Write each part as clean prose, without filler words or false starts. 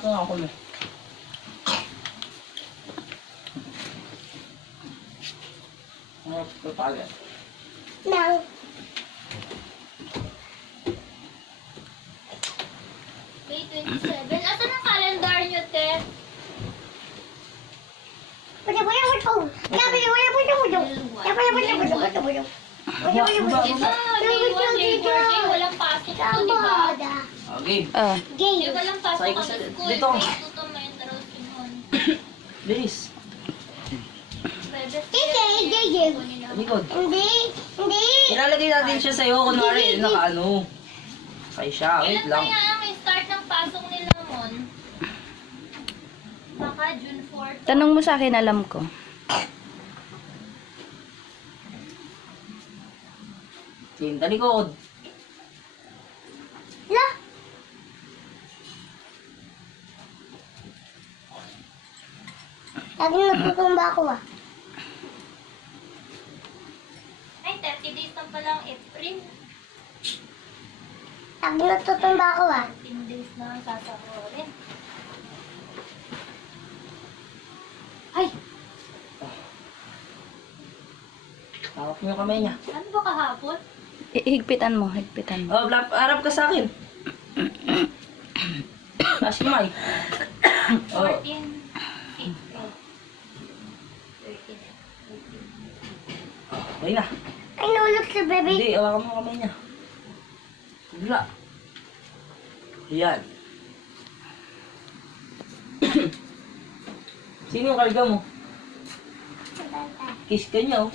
Ito nga ako na. Ano ito pala? Nang. May 27. Asan ang calendar nyo, te? Wala. Ito, May 1 Labor Day, walang pasok ko, di ba? Okay. Di walang pasok Sakay ka ang sa- school. dito. May tuto may enroll sinon. Bilis. Likod. Ilalagay natin siya sa'yo. Kunwari, naka-ano. Kaya siya. Wait Kailan lang. kaya ang start ng pasok nila, Mon? Baka June 4 to. Tanong mo sa akin, alam ko. Team, talikod. Lagi natutumba ako ah. Ay, 30 days na palang April. Lagi natutumba ako ah. 15 days na ang sasahurin. Ay! Hawak mo yung kamay niya. Ano ba kahapon? Higpitan mo, higpitan mo. Oh, harap ka sa akin. Taas kamay. Oh. 14 April. 13 Okay na. Ay, nulog si baby. Hindi, hawakan mo yung kamay niya. Bigla. Ayan. Sino yung karga mo? Kiss ka niya, oh.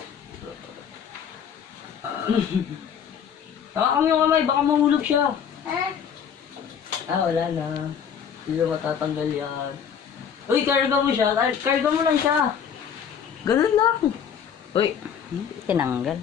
Hawakan mo yung kamay, baka mahulog siya. Ha? Wala na. Hindi na matatanggal yan. Uy, karga mo siya. Karga mo lang siya. Ganun lang. Uy, Tinanggal.